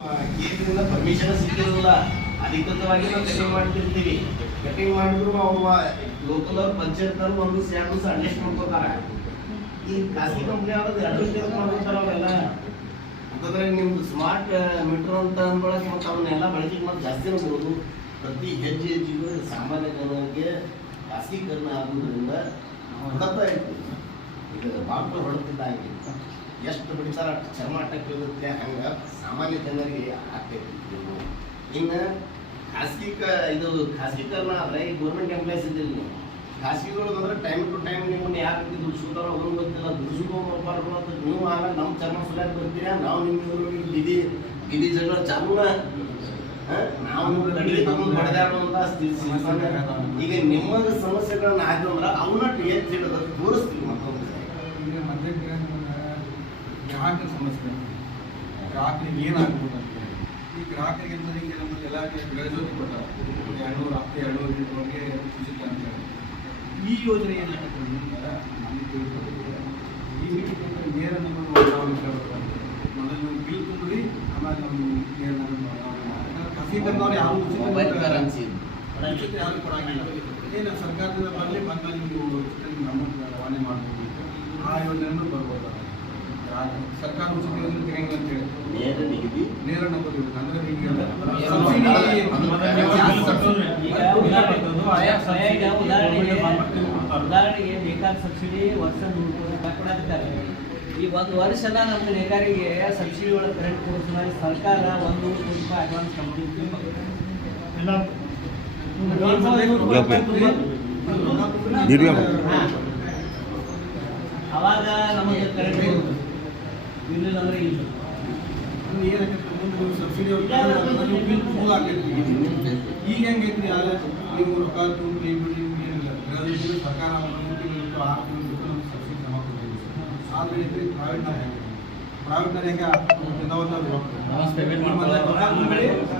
ಕೇಂದ್ರದಿಂದ ಪರ್ಮಿಷನ್ ಸಿಕ್ಕಿರಲಿಲ್ಲ. ಅಧಿಕೃತವಾಗಿ ನಾವು ಕಟಿಂಗ್ ಮಾಡ್ತಿರ್ತೀವಿ. ಕಟಿಂಗ್ ಮಾಡಿದ್ರು ಅವ್ರು ಲೋಕಲ್ ಅವ್ರು ಪಂಚಾಯತ್ನವ್ರು ಒಂದು ದಿವಸ ಅಡ್ಜಸ್ಟ್ ಮಾಡ್ಕೋತಾರೆ. ಈ ಖಾಸಗಿ ಕಂಪ್ನಿ ಅವ್ರದ್ದು ಅಡ್ಜಸ್ಟ್ ಮಾಡ್ಕೊತಾರೆ ಅವರೆಲ್ಲ. ಅಂತಂದ್ರೆ ನಿಮ್ದು ಸ್ಮಾರ್ಟ್ ಮೀಟರ್ ಅಂತ ಅಂದ್ರೊಳಗೆ ಮತ್ತು ಅವನ್ನೆಲ್ಲ ಬಳಕೆ ಮಾಡಿ ಜಾಸ್ತಿ ನೋಡ್ಬೋದು. ಪ್ರತಿ ಹೆಜ್ಜೆಗೂ ಸಾಮಾನ್ಯ ಜನರಿಗೆ ಖಾಸಗೀಕರಣ ಆಗುವುದರಿಂದ ಹೊಡೆತ ಇರ್ತೀವಿ. ಈಗ ಬಾಕ್ಲು ಹೊಡೆದಿದ್ದಾಗಿ ಎಷ್ಟು ಬಿಡ್ತಾರ ಚರ್ಮಾಟಕ್ಕೆ ಇರುತ್ತೆ, ಹಂಗೆ ಸಾಮಾನ್ಯ ಜನರಿಗೆ ಆಗ್ತೈತಿ. ಇನ್ನು ಖಾಸಗೀಕರಣ ಆದರೆ ಈ ಗೌರ್ಮೆಂಟ್ ಎಂಪ್ಲಾಯ್ಸ್ ಇದ್ದಿಲ್ಲ. ನೀವು ಖಾಸಗಿಗಳು ಅಂದ್ರೆ ಟೈಮ್ ಟು ಟೈಮ್ ನಿಮ್ಮನ್ನು ಯಾರು ರೀತಿ ದುಡಿಸ್ಕೊತಾರೋ ಅದನ್ನು ಗೊತ್ತಿಲ್ಲ. ದುಡಿಸ್ಕೋಬಾರ್ದು ಅಂತ ನೀವು ಆಮೇಲೆ ನಮ್ಮ ಚರ್ಮ ಸುಲಿಯಾಗಿ ಬರ್ತೀರಾ. ನಾವು ನಿಮ್ಮ ಬಿದಿ ಜಗಳ ಚಾಲೂನ ನಾವು ಅಡಿಗೆ ತಗೊಂಡು ಬಡದಾಡುವಂಥ ಈಗ ನಿಮಗೆ ಸಮಸ್ಯೆಗಳನ್ನ ಆಯ್ತು ಅಂದ್ರೆ ಅವನ್ನ ಎತ್ತಿ ಹಿಡಿದ ತೋರಿಸ್ತೀವಿ. ಮತ್ತೊಂದು ಈಗ ಗ್ರಾಹಕರ ಸಮಸ್ಯೆ, ಗ್ರಾಹಕರಿಗೆ ಏನಾಗ್ಬೋದು ಅಂತ ಹೇಳಿ ಈ ಗ್ರಾಹಕರಿಗೆ ಅಂದರೆ ಈಗ ನಮ್ಮಲ್ಲಿ ಎಲ್ಲ ಬೆಳೆಸೋದು ಕೊಡ್ತಾರೆ 200 ಲೀಟರ್ವರೆಗೆ ಸಿಗುತ್ತೆ ಅಂತ ಹೇಳಿ. ಈ ಯೋಜನೆ ಏನಾಗುತ್ತೆ ನಮಗೆ ತಿಳ್ಕೊಳ್ತೀವಿ. ಈ ಮೀಟಿಂಗ್ ನೇರ ನಮ್ಮನ್ನು ಮೊದಲು ನೀವು ಬಿಲ್ ತುಂಬಿಡಿ, ಆಮೇಲೆ ನಮ್ಮ ನೇರ ಖಾಸಗೀಕರಣದವ್ರು ಯಾವ ಉಚಿತ ಯಾರು ಕೊಡೋಂಗಿಲ್ಲ. ಏನು ಸರ್ಕಾರದಿಂದ ಬರಲಿ ಬಂದಾಗ ನೀವು ಉಚಿತ ಅಮೌಂಟ್ ರವಾನೆ ಮಾಡ್ಬೋದು. ಆ ಯೋಜನೆಯನ್ನು ಬರ್ಬೋದು. ಸರ್ಕಾರ ಉಚಿತ ಯೋಜನೆ ತೆಗೆಂಗಿಲ್ಲ ಅಂತ ಹೇಳಿ ನೇರ ನಗದು ಅಂದ್ರೆ ಉದಾಹರಣೆಗೆ ಬೇಕಾದ ಸಬ್ಸಿಡಿ ವರ್ಷ 100 ಕೊಡ್ತಾರೆ. ಈ ಒಂದು ವರ್ಷ ಎಲ್ಲ ನಮ್ಮ ನೇಕಾರಿಗೆ ಸಬ್ಸಿಡಿ ಒಳಗೆ ಕರೆಂಟ್ ಕೊಡಿಸಿದಾಗ ಸರ್ಕಾರ 1 ಕೋಟಿ ರೂಪಾಯಿ ಅಡ್ವಾನ್ಸ್ ಕಂಪ್ನಿ ಅವಾಗ ನಮಗೆ ಕರೆಂಟ್ ಇಲ್ಲ ಅಂದ್ರೆ ಇಲ್ಲ. ಏನಾಗತ್ತೆ ಮುಂದೆ ನೀವು ಸಬ್ಸಿಡಿ ಬಿಲ್ ಫುಲ್ ಆಗ್ತೈತಿ. ಈಗ ಹೆಂಗೈತ್ರಿ ನೀವು ರೊಕ್ಕ ತುಂಬಿ ಬಿಡಿ ಏನಿಲ್ಲ ಸರ್ಕಾರ 1 ತಿಂಗಳು 6 ತಿಂಗಳು ಸಬ್ಸಿಡಿ ಜಮಾ ಕೊಡ್ತೀವಿ. ಆದ್ರೆ ಪ್ರೈವೇಟ್ನಲ್ಲಿ ಹೆಂಗೆ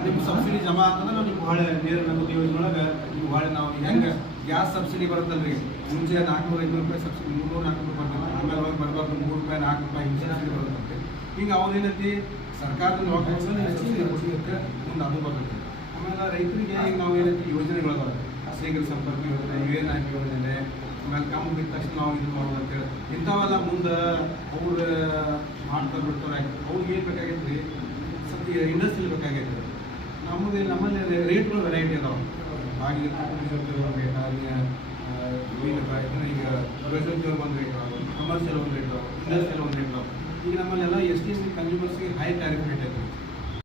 ನಿಮ್ಮ ಸಬ್ಸಿಡಿ ಜಮಾ ಅಂತಂದ್ರೆ ನಾವು ನಿಮ್ಗೆ ಹೊಳೆ ನೇರ ನಗದು ಯೋಜನೆಯೊಳಗೆ ನೀವು ಹೊಳೆ ನಾವು ಹೆಂಗೆ ಗ್ಯಾಸ್ ಸಬ್ಸಿಡಿ ಬರುತ್ತಲ್ರಿ. ಮುಂಚೆ 400-500 ರೂಪಾಯಿ ಸಬ್ಸಿಡಿ 300-400 ರೂಪಾಯಿ ಬರ್ತದೆ. ಆಮೇಲೆ ಹೋಗಿ ಬರ್ಬಾರ್ದು 3 ರೂಪಾಯಿ 4 ರೂಪಾಯಿ ಹಿಂಗೆ ಸಬ್ಸಿಡಿ ಬರುತ್ತೆ. ಹಿಂಗೆ ಅವ್ರೇನೈತಿ ಸರ್ಕಾರದಿಂದ ಸಬ್ಸಿಡಿ ಕೊಡಲಿಕ್ಕೆ ಮುಂದೆ ಅದು ಬರ್ತೈತಿ. ಆಮೇಲೆ ರೈತರಿಗೆ ಈಗ ನಾವು ಏನೈತಿ ಯೋಜನೆಗಳದಾವೆ. ಶೇಖರ ಸಂಪರ್ಕ ಯೋಜನೆ, UNIP ಯೋಜನೆ, ಆಮೇಲೆ ಕಮ್ಮಿ ಬಿದ್ದ ತಕ್ಷಣ ನಾವು ಇದು ಮಾಡೋದು ಅಂತೇಳಿ ಇಂಥವೆಲ್ಲ ಮುಂದೆ ಅವ್ರು ಮಾಡ್ತಾರೆ ಬಿಡ್ತಾರೆ. ಅವ್ರಿಗೆ ಏನು ಬೇಕಾಗೈತೆ ರೀ ಸ್ವಲ್ಪ ಇಂಡಸ್ಟ್ರಿಯಲ್ಲಿ ಬೇಕಾಗೈತೆ. ನಮ್ಮಲ್ಲಿ ರೇಟ್ಗಳು ವೆರೈಟಿ ಅದಾವೆ. ಹಾಗೆ ರೇಟ್ ಈಗ ರೆಸಿಡೆನ್ಷಿಯಲ್ ಒಂದು ರೇಟ್ ಅದಾವೆ, ಕಮರ್ಷಿಯಲ್ ಒಂದು ರೇಟ್ ಅದಾವೆ, ಇಂಡಸ್ಟ್ರಿಯಲ್ ಒಂದು ರೇಟ್ ಅದಾವೆ. ಈಗ ನಮ್ಮಲ್ಲೆಲ್ಲ ST ಕನ್ಸ್ಯೂಮರ್ಸ್ಗೆ ಹೈ ಟ್ಯಾರಿಫ್ ರೇಟ್ ಐತೆ.